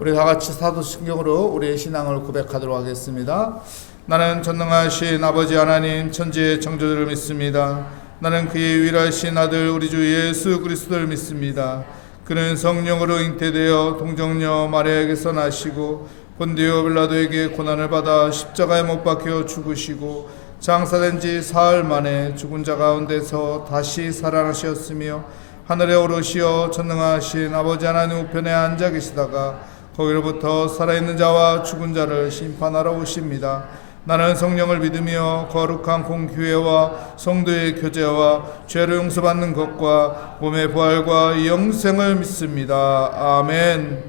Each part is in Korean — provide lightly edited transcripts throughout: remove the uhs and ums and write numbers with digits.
우리 다 같이 사도신경으로 우리의 신앙을 고백하도록 하겠습니다. 나는 전능하신 아버지 하나님 천지의 창조주를 믿습니다. 나는 그의 유일하신 아들 우리 주 예수 그리스도를 믿습니다. 그는 성령으로 잉태되어 동정녀 마리아에게서 나시고 본디오 빌라도에게 고난을 받아 십자가에 못 박혀 죽으시고 장사된 지 사흘 만에 죽은 자 가운데서 다시 살아나셨으며 하늘에 오르시어 전능하신 아버지 하나님 우편에 앉아 계시다가 거기로부터 살아있는 자와 죽은 자를 심판하러 오십니다. 나는 성령을 믿으며 거룩한 공교회와 성도의 교제와 죄를 용서받는 것과 몸의 부활과 영생을 믿습니다. 아멘.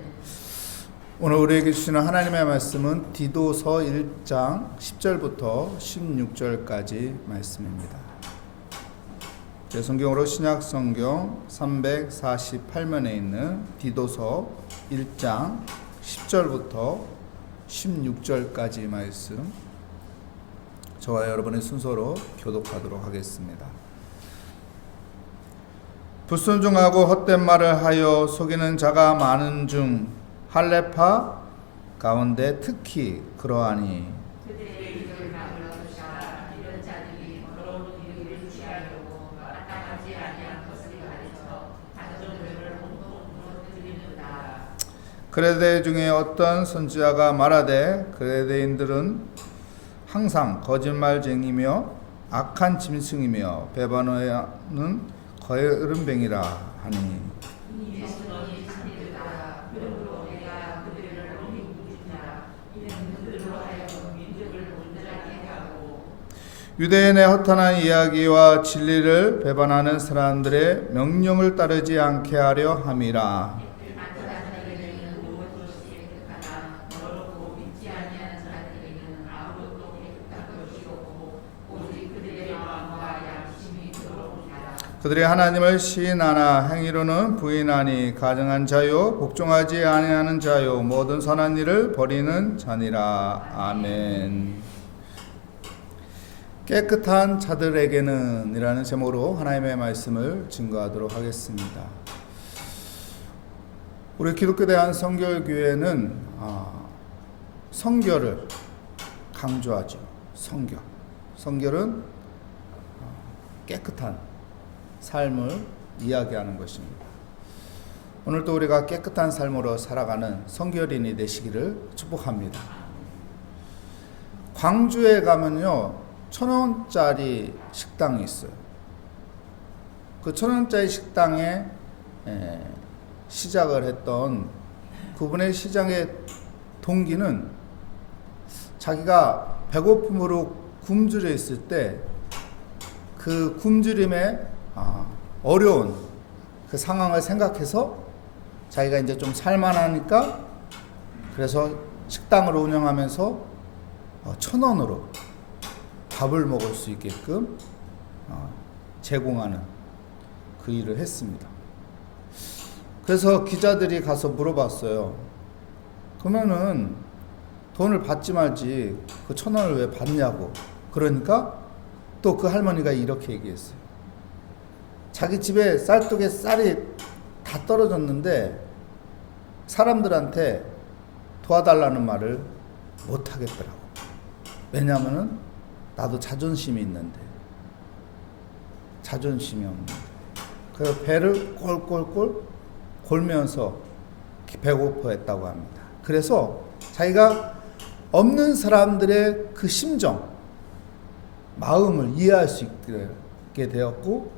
오늘 우리에게 주시는 하나님의 말씀은 디도서 1장 10절부터 16절까지 말씀입니다. 제 성경으로 신약성경 348면에 있는 디도서 1장 10절부터 16절까지 말씀, 저와 여러분의 순서로 교독하도록 하겠습니다. 불순종하고 헛된 말을 하여 속이는 자가 많은 중 할례파 가운데 특히 그러하니 그레데 중에 어떤 선지자가 말하되 그레데인들은 항상 거짓말쟁이며 악한 짐승이며 배반하는 거짓뱀이라 하니 유대인의 허탄한 이야기와 진리를 배반하는 사람들의 명령을 따르지 않게 하려 함이라. 그들이 하나님을 시인하나 행위로는 부인하니 가증한 자요 복종하지 아니하는 자요 모든 선한 일을 버리는 자니라. 아멘. 깨끗한 자들에게는 이라는 제목으로 하나님의 말씀을 증거하도록 하겠습니다. 우리 기독교 대한성결교회는 성결을 강조하죠. 성결은 깨끗한 삶을 이야기하는 것입니다. 오늘도 우리가 깨끗한 삶으로 살아가는 성결인이 되시기를 축복합니다. 광주에 가면요 1,000원짜리 식당이 있어요. 그 1,000원짜리 식당에 시작을 했던 그분의 시장의 동기는 자기가 배고픔으로 굶주려 있을 때 그 굶주림에 어려운 그 상황을 생각해서 자기가 이제 좀 살만하니까 그래서 식당을 운영하면서 1,000원으로 밥을 먹을 수 있게끔 제공하는 그 일을 했습니다. 그래서 기자들이 가서 물어봤어요. 그러면은 돈을 받지 말지 그 1,000원을 왜 받냐고. 그러니까 또 그 할머니가 이렇게 얘기했어요. 자기 집에 쌀떡에 쌀이 다 떨어졌는데 사람들한테 도와달라는 말을 못 하겠더라고. 왜냐하면은 나도 자존심이 있는데 자존심이 없는데 그래서 배를 꼴꼴꼴 골면서 배고파했다고 합니다. 그래서 자기가 없는 사람들의 그 심정, 마음을 이해할 수 있게 되었고,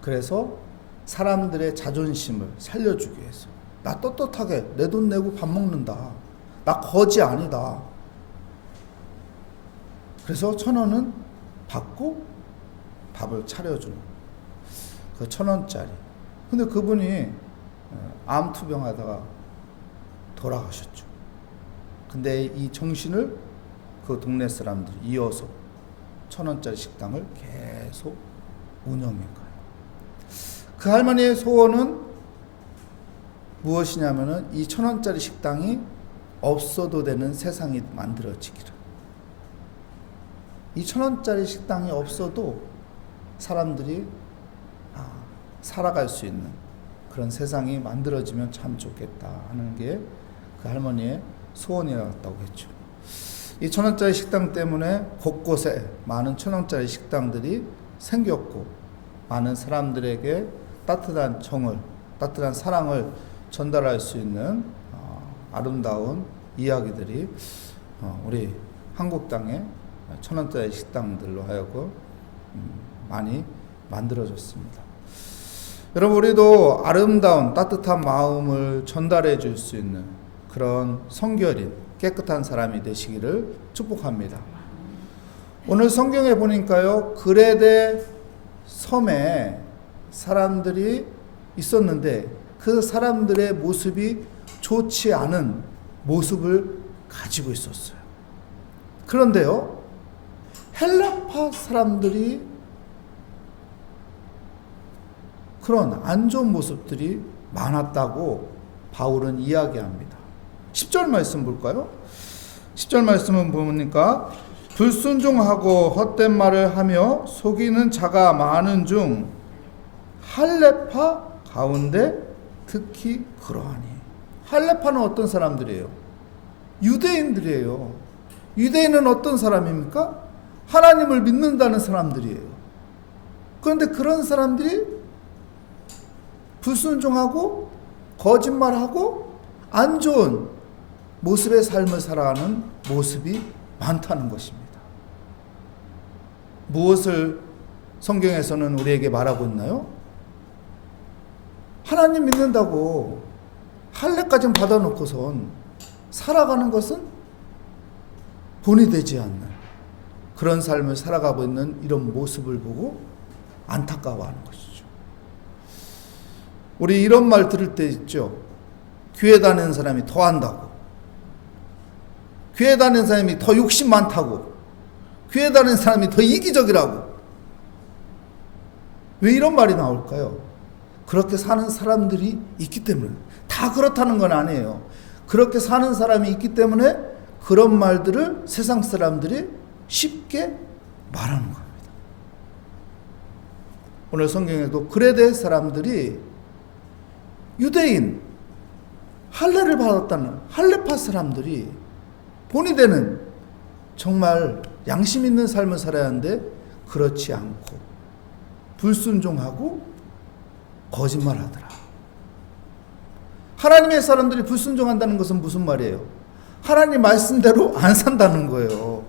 그래서 사람들의 자존심을 살려주기 위해서 나 떳떳하게 내 돈 내고 밥 먹는다. 나 거지 아니다. 그래서 1,000원은 받고 밥을 차려주는 그 1,000원짜리. 근데 그분이 암투병하다가 돌아가셨죠. 근데 이 정신을 그 동네 사람들이 이어서 1,000원짜리 식당을 계속 운영해 가요. 그 할머니의 소원은 무엇이냐면은 이 1,000원짜리 식당이 없어도 되는 세상이 만들어지기를. 이 1,000원짜리 식당이 없어도 사람들이 살아갈 수 있는 그런 세상이 만들어지면 참 좋겠다 하는 게 그 할머니의 소원이었다고 했죠. 이 1,000원짜리 식당 때문에 곳곳에 많은 1,000원짜리 식당들이 생겼고, 많은 사람들에게 따뜻한 정을, 따뜻한 사랑을 전달할 수 있는 아름다운 이야기들이 우리 한국 땅에 1,000원짜리 식당들로 하여금 많이 만들어졌습니다. 여러분, 우리도 아름다운 따뜻한 마음을 전달해 줄 수 있는 그런 성결인 깨끗한 사람이 되시기를 축복합니다. 오늘 성경에 보니까요, 그레데 섬에 사람들이 있었는데 그 사람들의 모습이 좋지 않은 모습을 가지고 있었어요. 그런데요, 헬라파 사람들이 그런 안 좋은 모습들이 많았다고 바울은 이야기합니다. 10절 말씀 볼까요? 10절 말씀은 보니까 불순종하고 헛된 말을 하며 속이는 자가 많은 중 할레파 가운데 특히 그러하니. 할레파는 어떤 사람들이에요? 유대인들이에요. 유대인은 어떤 사람입니까? 하나님을 믿는다는 사람들이에요. 그런데 그런 사람들이 불순종하고 거짓말하고 안 좋은 모습의 삶을 살아가는 모습이 많다는 것입니다. 무엇을 성경에서는 우리에게 말하고 있나요? 하나님 믿는다고 할례까지 받아놓고선 살아가는 것은 본이 되지 않는 그런 삶을 살아가고 있는 이런 모습을 보고 안타까워하는 것이죠. 우리 이런 말 들을 때 있죠. 교회 다니는 사람이 더 한다고, 교회 다니는 사람이 더 욕심 많다고, 교회 다니는 사람이 더 이기적이라고. 왜 이런 말이 나올까요? 그렇게 사는 사람들이 있기 때문에. 다 그렇다는 건 아니에요. 그렇게 사는 사람이 있기 때문에 그런 말들을 세상 사람들이 쉽게 말하는 겁니다. 오늘 성경에도 그레데 사람들이 유대인, 할례를 받았다는 할례파 사람들이 본이 되는 정말 양심 있는 삶을 살아야 하는데 그렇지 않고 불순종하고 거짓말하더라. 하나님의 사람들이 불순종한다는 것은 무슨 말이에요? 하나님 말씀대로 안 산다는 거예요.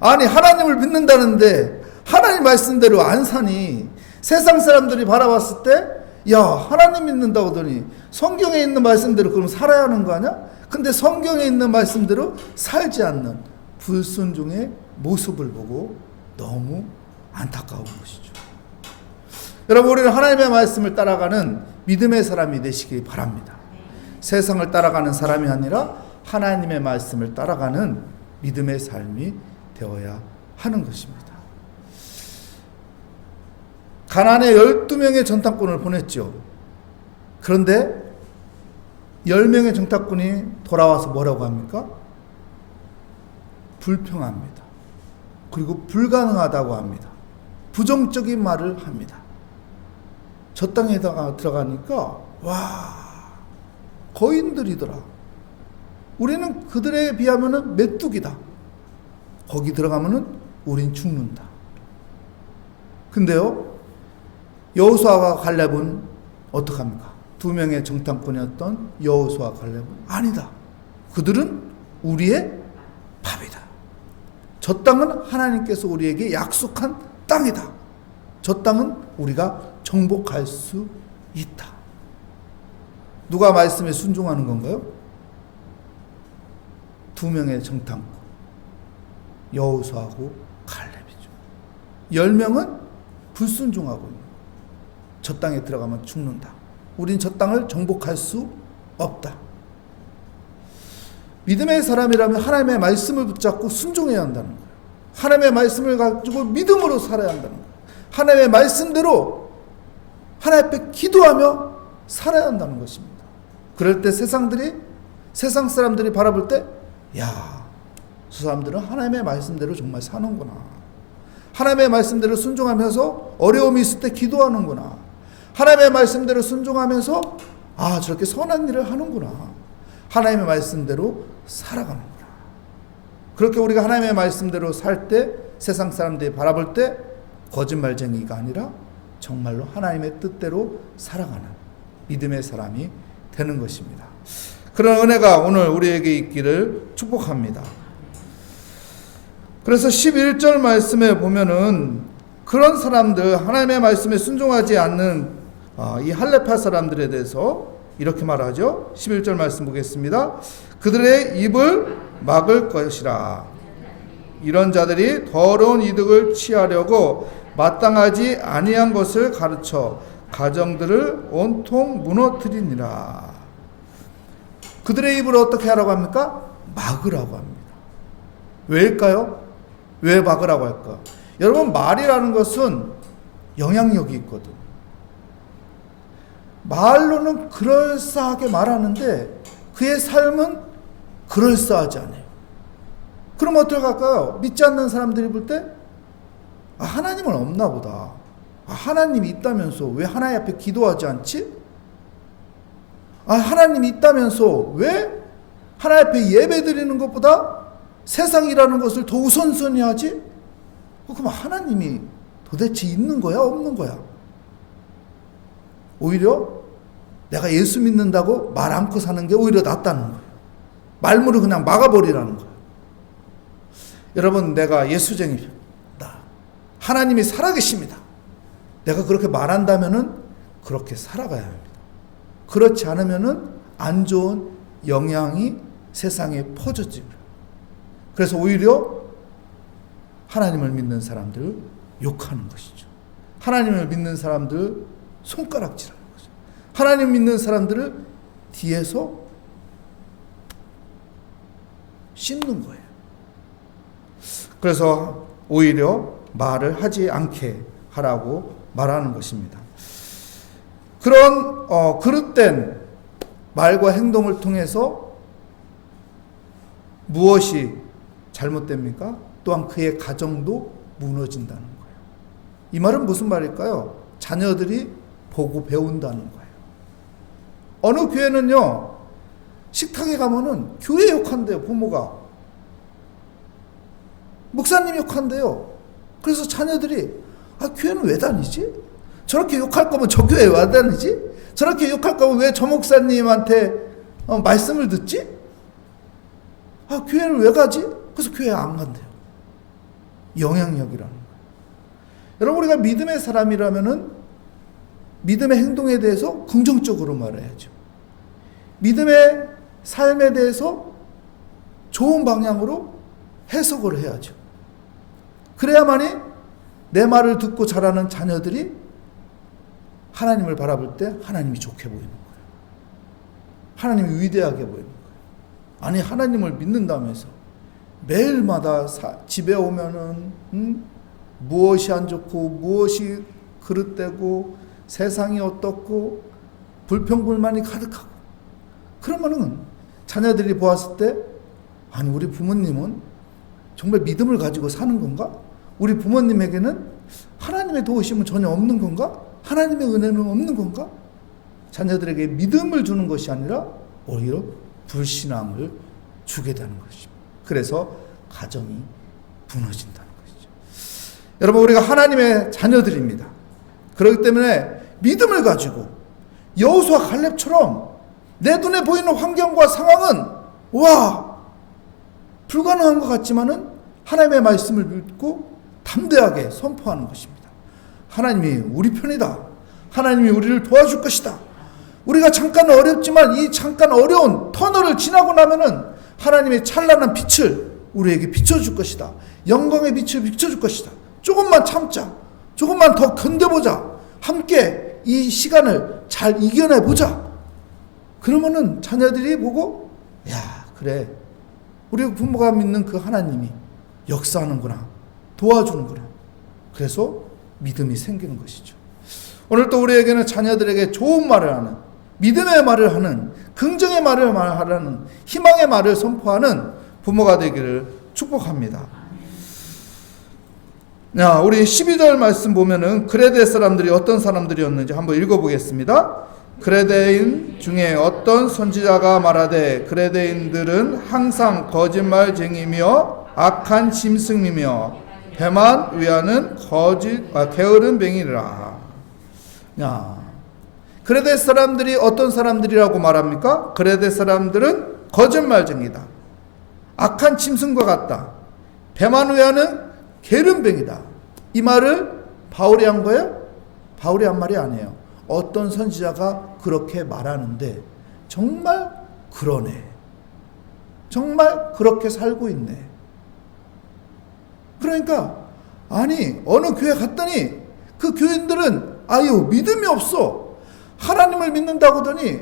아니, 하나님을 믿는다는데 하나님 말씀대로 안 사니 세상 사람들이 바라봤을 때 야, 하나님 믿는다고 하더니 성경에 있는 말씀대로 그럼 살아야 하는 거 아니야? 근데 성경에 있는 말씀대로 살지 않는 불순종의 모습을 보고 너무 안타까운 것이죠. 여러분, 우리는 하나님의 말씀을 따라가는 믿음의 사람이 되시기 바랍니다. 세상을 따라가는 사람이 아니라 하나님의 말씀을 따라가는 믿음의 삶이 되어야 하는 것입니다. 가나안에 12명의 전탐꾼을 보냈죠. 그런데 10명의 전탐꾼이 돌아와서 뭐라고 합니까? 불평합니다. 그리고 불가능하다고 합니다. 부정적인 말을 합니다. 저 땅에다가 들어가니까 와, 거인들이더라. 우리는 그들에 비하면 메뚜기다. 거기 들어가면은 우린 죽는다. 근데요, 여호수아와 갈렙은 어떡합니까? 2명의 정탐꾼이었던 여호수아와 갈렙은 아니다. 그들은 우리의 밥이다. 저 땅은 하나님께서 우리에게 약속한 땅이다. 저 땅은 우리가 정복할 수 있다. 누가 말씀에 순종하는 건가요? 2명의 정탐꾼, 여호수아하고 갈렙이죠. 10명은 불순종하고 있는 거예요. 저 땅에 들어가면 죽는다. 우린 저 땅을 정복할 수 없다. 믿음의 사람이라면 하나님의 말씀을 붙잡고 순종해야 한다는 거예요. 하나님의 말씀을 가지고 믿음으로 살아야 한다는 거예요. 하나님의 말씀대로 하나님 앞에 기도하며 살아야 한다는 것입니다. 그럴 때 세상 사람들이 바라볼 때, 야, 저 사람들은 하나님의 말씀대로 정말 사는구나. 하나님의 말씀대로 순종하면서 어려움이 있을 때 기도하는구나. 하나님의 말씀대로 순종하면서 아, 저렇게 선한 일을 하는구나. 하나님의 말씀대로 살아가는구나. 그렇게 우리가 하나님의 말씀대로 살 때 세상 사람들이 바라볼 때 거짓말쟁이가 아니라 정말로 하나님의 뜻대로 살아가는 믿음의 사람이 되는 것입니다. 그런 은혜가 오늘 우리에게 있기를 축복합니다. 그래서 11절 말씀에 보면은 그런 사람들, 하나님의 말씀에 순종하지 않는 이 할레파 사람들에 대해서 이렇게 말하죠. 11절 말씀 보겠습니다. 그들의 입을 막을 것이라. 이런 자들이 더러운 이득을 취하려고 마땅하지 아니한 것을 가르쳐 가정들을 온통 무너뜨리니라. 그들의 입을 어떻게 하라고 합니까? 막으라고 합니다. 왜일까요? 왜 막으라고 할까? 여러분, 말이라는 것은 영향력이 있거든. 말로는 그럴싸하게 말하는데 그의 삶은 그럴싸하지 않아요. 그럼 어떻게 할까요? 믿지 않는 사람들이 볼 때 하나님은 없나 보다. 하나님이 있다면서 왜 하나님 앞에 기도하지 않지? 하나님이 있다면서 왜 하나님 앞에 예배 드리는 것보다 세상이라는 것을 더 우선순위 하지? 그럼 하나님이 도대체 있는 거야? 없는 거야? 오히려 내가 예수 믿는다고 말 않고 사는 게 오히려 낫다는 거예요. 말문을 그냥 막아버리라는 거예요. 여러분, 내가 예수쟁이다. 하나님이 살아계십니다. 내가 그렇게 말한다면은 그렇게 살아가야 합니다. 그렇지 않으면은 안 좋은 영향이 세상에 퍼져집니다. 그래서 오히려 하나님을 믿는 사람들을 욕하는 것이죠. 하나님을 믿는 사람들 손가락질하는 거죠. 하나님 믿는 사람들을 뒤에서 씹는 거예요. 그래서 오히려 말을 하지 않게 하라고 말하는 것입니다. 그런 그릇된 말과 행동을 통해서 무엇이 잘못됩니까? 또한 그의 가정도 무너진다는 거예요. 이 말은 무슨 말일까요? 자녀들이 보고 배운다는 거예요. 어느 교회는요, 식탁에 가면은 교회 욕한대요, 부모가. 목사님 욕한대요. 그래서 자녀들이 교회는 왜 다니지? 저렇게 욕할 거면 저 교회에 왜 다니지? 저렇게 욕할 거면 왜 저 목사님한테 말씀을 듣지? 교회를 왜 가지? 그래서 교회 안 간대요. 영향력이라는 거예요. 여러분, 우리가 믿음의 사람이라면은 믿음의 행동에 대해서 긍정적으로 말해야죠. 믿음의 삶에 대해서 좋은 방향으로 해석을 해야죠. 그래야만이 내 말을 듣고 자라는 자녀들이 하나님을 바라볼 때 하나님이 좋게 보이는 거예요. 하나님이 위대하게 보이는 거예요. 아니, 하나님을 믿는다면서 매일마다 집에 오면은 무엇이 안 좋고 무엇이 그릇되고 세상이 어떻고 불평불만이 가득하고, 그러면은 자녀들이 보았을 때 아니, 우리 부모님은 정말 믿음을 가지고 사는 건가? 우리 부모님에게는 하나님의 도우심은 전혀 없는 건가? 하나님의 은혜는 없는 건가? 자녀들에게 믿음을 주는 것이 아니라 오히려 불신앙을 주게 되는 것입니다. 그래서 가정이 무너진다는 것이죠. 여러분, 우리가 하나님의 자녀들입니다. 그렇기 때문에 믿음을 가지고 여호수아 갈렙처럼 내 눈에 보이는 환경과 상황은 불가능한 것 같지만은 하나님의 말씀을 믿고 담대하게 선포하는 것입니다. 하나님이 우리 편이다. 하나님이 우리를 도와줄 것이다. 우리가 잠깐 어렵지만 이 잠깐 어려운 터널을 지나고 나면은 하나님의 찬란한 빛을 우리에게 비춰줄 것이다. 영광의 빛을 비춰줄 것이다. 조금만 참자. 조금만 더 견뎌보자. 함께 이 시간을 잘 이겨내보자. 그러면은 자녀들이 보고, 그래, 우리 부모가 믿는 그 하나님이 역사하는구나, 도와주는구나. 그래서 믿음이 생기는 것이죠. 오늘 또 우리에게는 자녀들에게 좋은 말을 하는, 믿음의 말을 하는, 긍정의 말을 하는, 희망의 말을 선포하는 부모가 되기를 축복합니다. 우리 12절 말씀 보면은 그레데 사람들이 어떤 사람들이었는지 한번 읽어보겠습니다. 그레데인 중에 어떤 선지자가 말하되 그레데인들은 항상 거짓말쟁이며 악한 짐승이며 배만 위하는 게으른 뱅이라. 그레데 사람들이 어떤 사람들이라고 말합니까? 그레데 사람들은 거짓말쟁이다. 악한 짐승과 같다. 배만 위하는 게으른 뱅이다. 이 말을 바울이 한 거예요? 바울이 한 말이 아니에요. 어떤 선지자가 그렇게 말하는데 정말 그러네. 정말 그렇게 살고 있네. 그러니까 아니 어느 교회 갔더니 그 교인들은 아유 믿음이 없어. 하나님을 믿는다고 하더니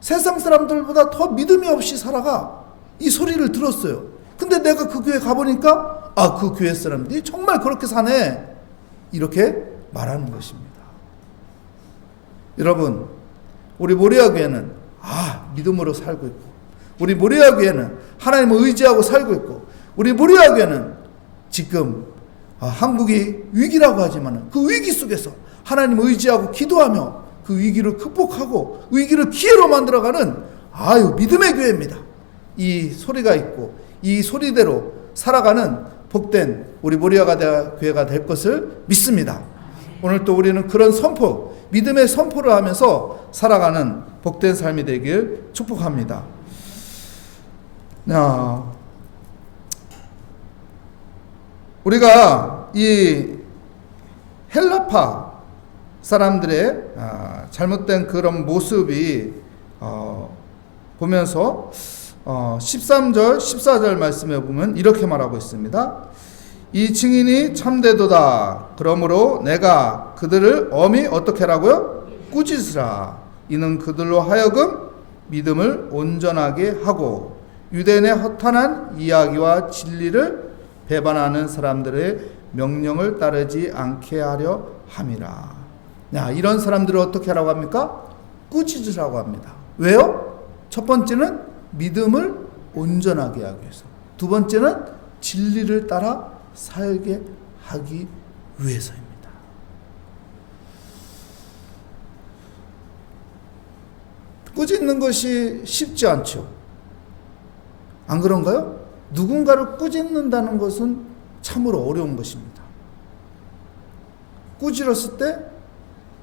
세상 사람들보다 더 믿음이 없이 살아가. 이 소리를 들었어요. 근데 내가 그 교회 가보니까 그 교회 사람들이 정말 그렇게 사네. 이렇게 말하는 것입니다. 여러분, 우리 모리아 교회는 믿음으로 살고 있고, 우리 모리아 교회는 하나님을 의지하고 살고 있고, 우리 모리아 교회는 지금 한국이 위기라고 하지만 그 위기 속에서 하나님을 의지하고 기도하며 그 위기를 극복하고 위기를 기회로 만들어가는 믿음의 교회입니다. 이 소리가 있고 이 소리대로 살아가는 복된 우리 모리아 교회가 될 것을 믿습니다. 오늘 또 우리는 그런 선포, 믿음의 선포를 하면서 살아가는 복된 삶이 되길 축복합니다. 우리가 이 헬라파 사람들의 잘못된 그런 모습이 보면서 13절, 14절 말씀에 보면 이렇게 말하고 있습니다. 이 증인이 참되도다. 그러므로 내가 그들을 엄히 어떻게 하라고요? 꾸짖으라. 이는 그들로 하여금 믿음을 온전하게 하고 유대인의 허탄한 이야기와 진리를 배반하는 사람들의 명령을 따르지 않게 하려 함이라. 이런 사람들을 어떻게 하라고 합니까? 꾸짖으라고 합니다. 왜요? 첫 번째는 믿음을 온전하게 하기 위해서, 두 번째는 진리를 따라 살게 하기 위해서입니다. 꾸짖는 것이 쉽지 않죠. 안 그런가요? 누군가를 꾸짖는다는 것은 참으로 어려운 것입니다. 꾸짖었을 때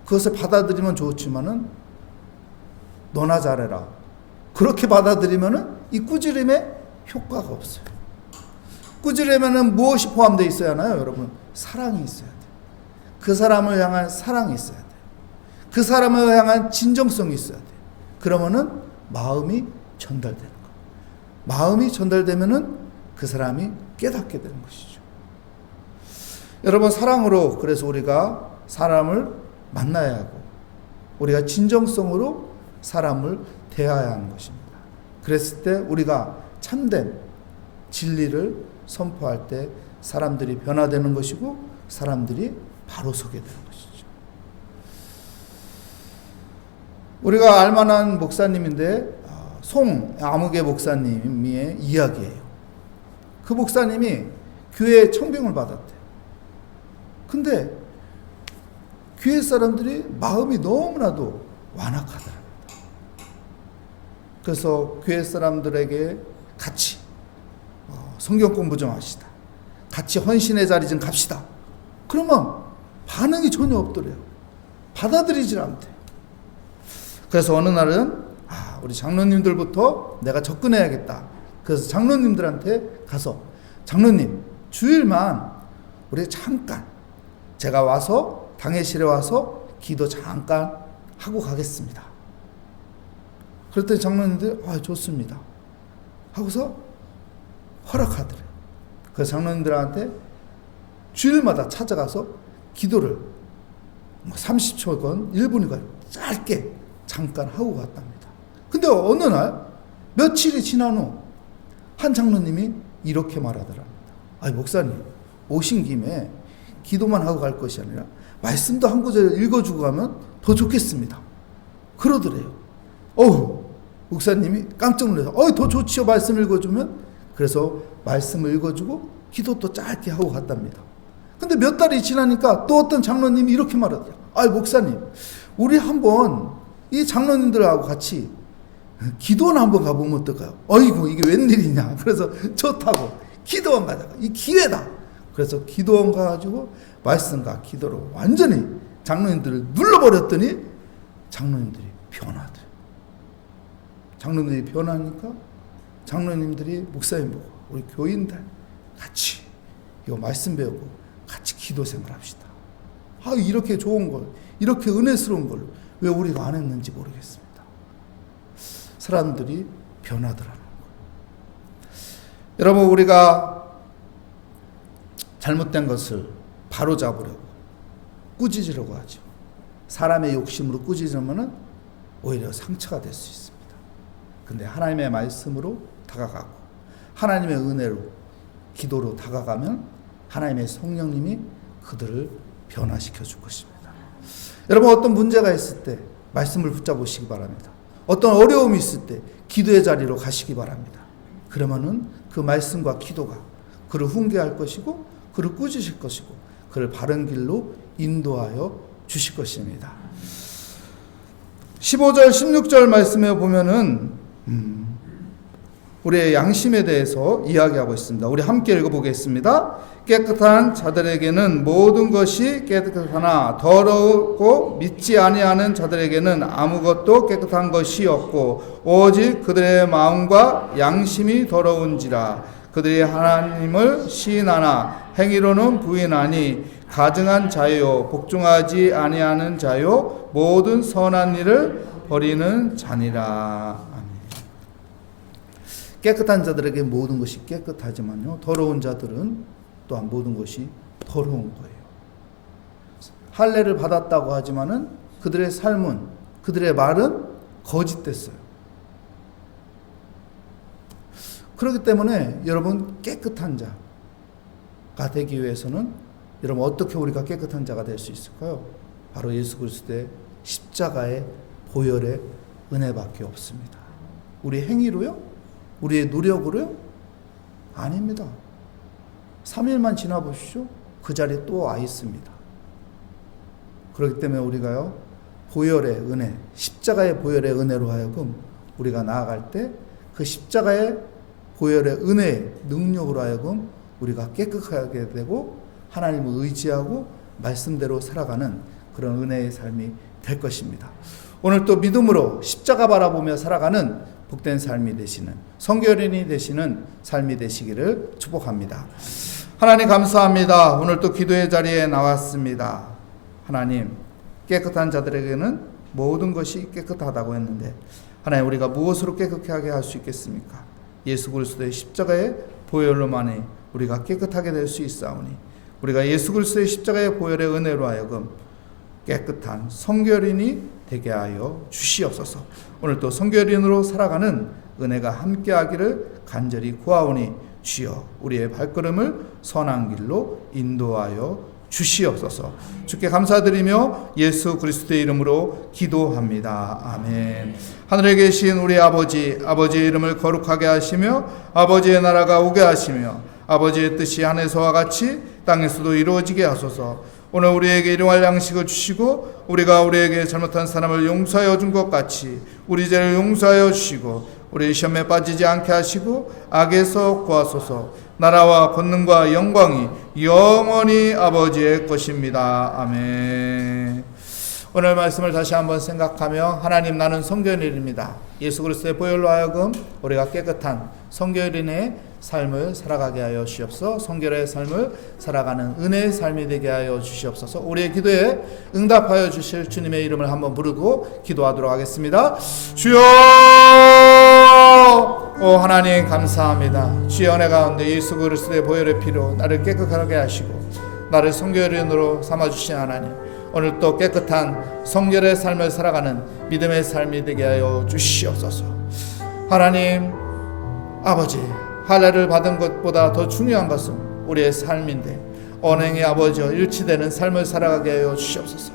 그것을 받아들이면 좋지만은 너나 잘해라. 그렇게 받아들이면은 이 꾸지림에 효과가 없어요. 꾸지림에는 무엇이 포함되어 있어야 하나요, 여러분? 사랑이 있어야 돼요. 그 사람을 향한 사랑이 있어야 돼요. 그 사람을 향한 진정성이 있어야 돼요. 그러면은 마음이 전달되는 거예요. 마음이 전달되면은 그 사람이 깨닫게 되는 것이죠. 여러분, 사랑으로 그래서 우리가 사람을 만나야 하고 우리가 진정성으로 사람을 대해야 하는 것입니다. 그랬을 때 우리가 참된 진리를 선포할 때 사람들이 변화되는 것이고 사람들이 바로 서게 되는 것이죠. 우리가 알만한 목사님인데 송아무개 목사님의 이야기예요. 그 목사님이 교회에 청빙을 받았대요. 근데 교회 사람들이 마음이 너무나도 완악하더랍니다. 그래서 교회 사람들에게 같이 성경 공부 좀 합시다. 같이 헌신의 자리 좀 갑시다. 그러면 반응이 전혀 없더래요. 받아들이질 않대. 그래서 어느 날은 우리 장로님들부터 내가 접근해야겠다. 그래서 장로님들한테 가서 장로님 주일만 우리 잠깐 제가 와서 당회실에 와서 기도 잠깐 하고 가겠습니다. 그랬더니 장로님들 좋습니다 하고서 허락하더래요. 그래서 장로님들한테 주일마다 찾아가서 기도를 30초건 1분이건 짧게 잠깐 하고 갔답니다. 근데 어느 날 며칠이 지난 후 한 장로님이 이렇게 말하더랍니다. 목사님 오신 김에 기도만 하고 갈 것이 아니라 말씀도 한 구절 읽어주고 가면 더 좋겠습니다. 그러더래요. 목사님이 깜짝 놀라서 더 좋지요 말씀 읽어주면. 그래서 말씀을 읽어주고 기도 또 짧게 하고 갔답니다. 근데 몇 달이 지나니까 또 어떤 장로님이 이렇게 말하더라고요. 목사님 우리 한번 이 장로님들하고 같이 기도원 한번 가보면 어떨까요? 어이구 이게 웬일이냐. 그래서 좋다고 기도원 가자가 이 기회다. 그래서 기도원 가가지고 말씀과 기도로 완전히 장로님들을 눌러버렸더니 장로님들이 변하더래요. 장로님들이 변하니까 장로님들이 목사님 보고 우리 교인들 같이 이거 말씀 배우고 같이 기도 생활합시다. 이렇게 좋은 걸, 이렇게 은혜스러운 걸 왜 우리가 안 했는지 모르겠습니다. 사람들이 변하더라는 거예요. 여러분, 우리가 잘못된 것을 바로잡으려고 꾸짖으려고 하죠. 사람의 욕심으로 꾸짖으면 오히려 상처가 될 수 있습니다. 근데 하나님의 말씀으로 다가가고 하나님의 은혜로 기도로 다가가면 하나님의 성령님이 그들을 변화시켜 줄 것입니다. 여러분, 어떤 문제가 있을 때 말씀을 붙잡으시기 바랍니다. 어떤 어려움이 있을 때 기도의 자리로 가시기 바랍니다. 그러면은 그 말씀과 기도가 그를 훈계할 것이고 그를 꾸짖으실 것이고 그를 바른 길로 인도하여 주실 것입니다. 15절 16절 말씀에 보면은 우리의 양심에 대해서 이야기하고 있습니다. 우리 함께 읽어보겠습니다. 깨끗한 자들에게는 모든 것이 깨끗하나 더럽고 믿지 아니하는 자들에게는 아무것도 깨끗한 것이 없고 오직 그들의 마음과 양심이 더러운지라. 그들이 하나님을 시인하나 행위로는 부인하니 가증한 자요 복종하지 아니하는 자요 모든 선한 일을 버리는 자니라. 깨끗한 자들에게 모든 것이 깨끗하지만요, 더러운 자들은 또한 모든 것이 더러운 거예요. 할례를 받았다고 하지만은 그들의 삶은, 그들의 말은 거짓됐어요. 그렇기 때문에 여러분, 깨끗한 자가 되기 위해서는 여러분 어떻게 우리가 깨끗한 자가 될 수 있을까요? 바로 예수 그리스도의 십자가의 보혈의 은혜밖에 없습니다. 우리 행위로요? 우리의 노력으로요? 아닙니다. 3일만 지나보십시오. 그 자리에 또 와 있습니다. 그렇기 때문에 우리가요, 보혈의 은혜, 십자가의 보혈의 은혜로 하여금 우리가 나아갈 때 그 십자가의 보혈의 은혜의 능력으로 하여금 우리가 깨끗하게 되고 하나님을 의지하고 말씀대로 살아가는 그런 은혜의 삶이 될 것입니다. 오늘 또 믿음으로 십자가 바라보며 살아가는 복된 삶이 되시는, 성결인이 되시는 삶이 되시기를 축복합니다. 하나님 감사합니다. 오늘 또 기도의 자리에 나왔습니다. 하나님, 깨끗한 자들에게는 모든 것이 깨끗하다고 했는데 하나님, 우리가 무엇으로 깨끗하게 할 수 있겠습니까? 예수 그리스도의 십자가의 보혈로만이 우리가 깨끗하게 될 수 있사오니 우리가 예수 그리스도의 십자가의 보혈의 은혜로 하여금 깨끗한 성결인이 되게 하여 주시옵소서. 오늘 또 성결인으로 살아가는 은혜가 함께하기를 간절히 구하오니 주여 우리의 발걸음을 선한 길로 인도하여 주시옵소서. 주께 감사드리며 예수 그리스도의 이름으로 기도합니다. 아멘. 하늘에 계신 우리 아버지, 아버지의 이름을 거룩하게 하시며 아버지의 나라가 오게 하시며 아버지의 뜻이 하늘에서와 같이 땅에서도 이루어지게 하소서. 오늘 우리에게 일용할 양식을 주시고 우리가 우리에게 잘못한 사람을 용서하여 준 것 같이 우리 죄를 용서하여 주시고 우리 시험에 빠지지 않게 하시고 악에서 구하소서. 나라와 권능과 영광이 영원히 아버지의 것입니다. 아멘. 오늘 말씀을 다시 한번 생각하며 하나님, 나는 성결인입니다. 예수 그리스도의 보혈로 하여금 우리가 깨끗한 성결인의 삶을 살아가게 하여 주시옵소서. 성결의 삶을 살아가는 은혜의 삶이 되게 하여 주시옵소서. 우리의 기도에 응답하여 주실 주님의 이름을 한번 부르고 기도하도록 하겠습니다. 주여, 오 하나님 감사합니다. 주의 은혜 가운데 예수 그리스도의 보혈의 피로 나를 깨끗하게 하시고 나를 성결인으로 삼아주신 하나님, 오늘 또 깨끗한 성결의 삶을 살아가는 믿음의 삶이 되게 하여 주시옵소서. 하나님 아버지, 할례를 받은 것보다 더 중요한 것은 우리의 삶인데 언행의 아버지와 일치되는 삶을 살아가게 하여 주시옵소서.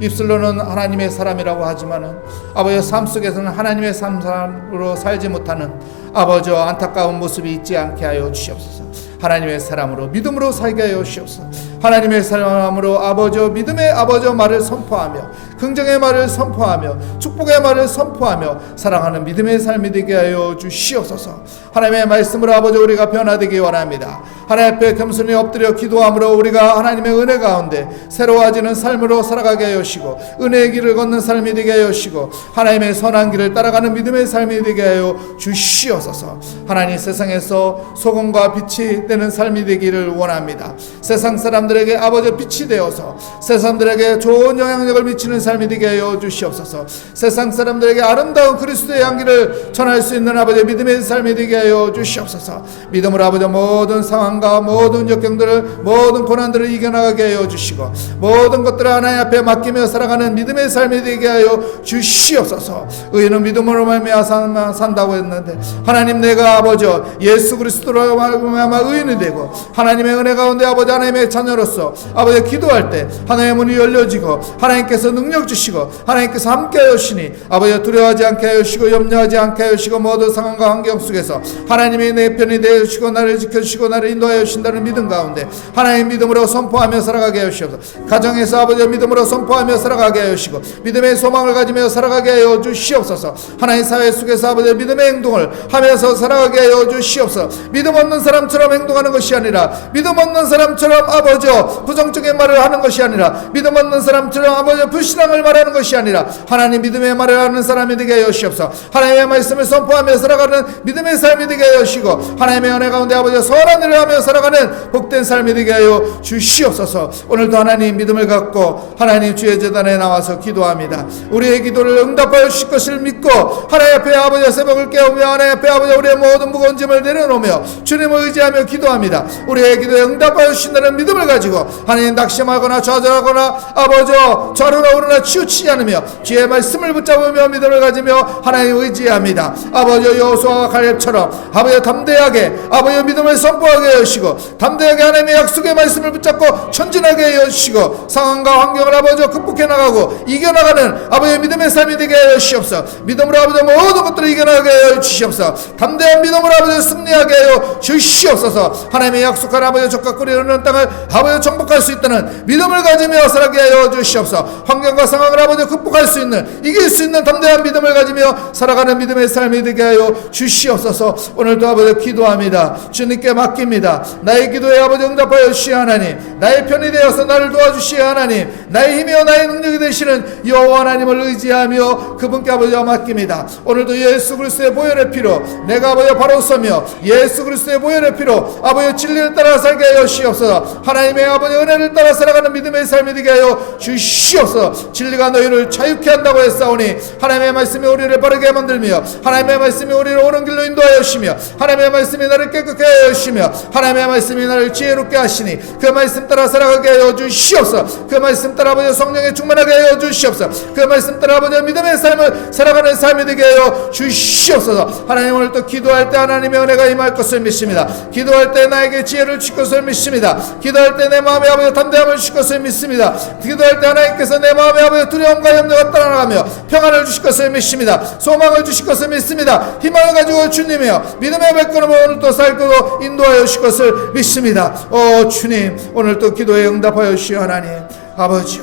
입술로는 하나님의 사람이라고 하지만은 아버지의 삶 속에서는 하나님의 사람으로 살지 못하는 아버지와 안타까운 모습이 있지 않게 하여 주시옵소서. 하나님의 사람으로 믿음으로 살게 하여 주시옵소서. 하나님의 사람으로 아버지와 믿음의 아버지와 말을 선포하며 긍정의 말을 선포하며 축복의 말을 선포하며 사랑하는 믿음의 삶이 되게 하여 주시옵소서. 하나님의 말씀으로 아버지 우리가 변화되기 원합니다. 하나님 앞에 겸손히 엎드려 기도함으로 우리가 하나님의 은혜 가운데 새로워지는 삶으로 살아가게 하여 주시고 은혜의 길을 걷는 삶이 되게 하여 주시고 하나님의 선한 길을 따라가는 믿음의 삶이 되게 하여 주시옵소서. 하나님 세상에서 소금과 빛이 되는 삶이 되기를 원합니다. 세상 사람들에게 아버지 빛이 되어서 세상 사람들에게 좋은 영향력을 미치는 삶이 되게 하여 주시옵소서. 세상 사람들에게 아름다운 그리스도의 향기를 전할 수 있는 아버지 믿음의 삶이 되게 하여 주시옵소서. 믿음으로 아버지 모든 상황과 모든 역경들을 모든 고난들을 이겨나가게 하여 주시고 모든 것들을 하나님 앞에 맡기며 살아가는 믿음의 삶이 되게 하여 주시옵소서. 의인은 믿음으로 말미암아 산다고 했는데 하나님 내가 아버지 예수 그리스도로 말미암아 의인이 되고 하나님의 은혜 가운데 아버지 하나님의 자녀로서 아버지 기도할 때 하나님의 문이 열려지고 하나님께서 능력 주시고 하나님께서 함께하여 주시니 아버지 두려워하지 않게 하여 주시고 염려하지 않게 하여 주시고 모든 상황과 환경 속에서 하나님이 내 편이 되어 주시고 나를 지켜주시고 나를 인도하여 주신다는 믿음 가운데 하나님 믿음으로 선포하며 살아가게 하여 주시옵소서. 가정에서 아버지 믿음으로 선포하며 살아가게 하여 주시고 믿음의 소망을 가지며 살아가게 하여 주시옵소서. 하나님 사회 속에서 아버지 믿음의 행동을 하면서 살아가게 하여 주시옵소서. 믿음 없는 사람처럼 행동하는 것이 아니라 믿음 없는 사람처럼 아버지 부정적인 말을 하는 것이 아니라 믿음 없는 사람처럼 아버지 불신앙을 말하는 것이 아니라 하나님 믿음의 말을 하는 사람이 되게 하여 주시옵소서. 하나님의 말씀을 선포하며 살아가는 믿음의 삶이 되게 하여 주시고 하나님의 은혜 가운데 아버지 선한 일을 하며 살아가는 복된 삶이 되게 하여 주시옵소서. 오늘도 하나님 믿음을 갖고 하나님 주의 제단에 나와서 기도합니다. 우리의 기도를 응답하여 주실 것을 믿고 하나님 앞에 아버지 새벽을 깨우며 하나님 앞에 아버지 우리의 모든 무거운 짐을 내려놓으며 주님을 의지하며 기도합니다. 우리의 기도에 응답하여 주신다는 믿음을 가지고 하나님 낙심하거나 좌절하거나 아버지 좌로나 우로나 치우치지 않으며 주의 말씀을 붙잡으며 믿음을 가지며 하나님 의지합니다. 아버지 여호수아와 갈렙처럼 아버지 담대하게 아버지 믿음을 선포하게 하여 주시고 담대하게 하나님의 약속의 말씀을 붙잡고 전진하게 하여 주시고 상황과 환경을 아버지 극복해 나가고 이겨나가는 아버지 믿음의 삶이 되게 하여 주시옵소서. 믿음으로 아버지 모든 것들을 이겨나가게 하여 주시옵소서. 담대한 믿음으로 아버지 승리하게 하여 주시옵소서. 하나님의 약속한 아버지 적과 꿀이 흐르는 땅을 아버지 정복할 수 있다는 믿음을 가지며 살아가게 하여 주시옵소서. 환경과 상황을 아버지 극복할 수 있는 이길 수 있는 담대한 믿음을 가지며 살아가는 믿음의 삶이 되게 하여 주시옵소서. 오늘도 아버지 기도합니다. 주님께 맡깁니다. 나의 기도에 아버지 응답하여 주시오 하나님. 나의 편이 되어서 나를 도와주시오 하나님. 나의 힘이요 나의 능력이 되시는 여호와 하나님을 의지하며 그분께 아버지 맡깁니다. 오늘도 예수 그리스도의 보혈의 피로 내가 아버지 바로 서며 예수 그리스도의 보혈의 피로 아버지 진리를 따라 살게 하여 주시옵소서. 하나님의 아버지 은혜를 따라 살아가는 믿음의 삶이 되게 하여 주시옵소서. 진리가 너희를 자유케 한다고 했사오니 하나님의 말씀이 우리를 바르게 만들며 하나님의 말씀이 우리를 옳은 길로 인도하여 주시며 하나님의 말씀이 나를 깨끗게 하여 주시며 하나님의 말씀이 나를 지혜롭게 하시니 그 말씀 따라 살아가게 하여 주시옵소서. 그 말씀 따라 아버지 성령에 충만하게 하여 주시옵소서. 그 말씀 따라 아버지 믿음의 삶을 살아가는 삶이 되게 하여 주시옵소서. 하나님 오늘 또 기도할 때 하나님의 은혜가 임할 것을 믿습니다. 기도할 때 나에게 지혜를 주실 것을 믿습니다. 기도할 때 내 마음에 아버지 담대함을 주실 것을 믿습니다. 기도할 때 하나님께서 내 마음에 아버지 두려움과 염려가 떠나가며 평안을 주실 것을 믿습니다. 소망을 주실 것을 믿습니다. 희망을 가지고 주님이여 믿음의 발걸음을 오늘 또 살고 인도하여 주실 것을 믿습니다. 오 주님 오늘 또 기도에 응답하여 주시오 하나님. 아버지요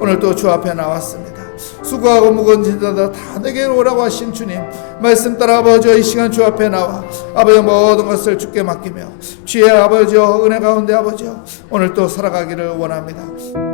오늘 또 주 앞에 나왔습니다. 수고하고 무거운 짐자들 다 내게로 오라고 하신 주님 말씀 따라 아버지 이 시간 주 앞에 나와 아버지 모든 것을 주께 맡기며 주의 아버지 은혜 가운데 아버지 오늘 또 살아가기를 원합니다.